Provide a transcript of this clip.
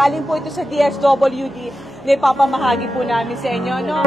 Galing po ito sa DSWD na ipapamahagi po namin sa inyo. No?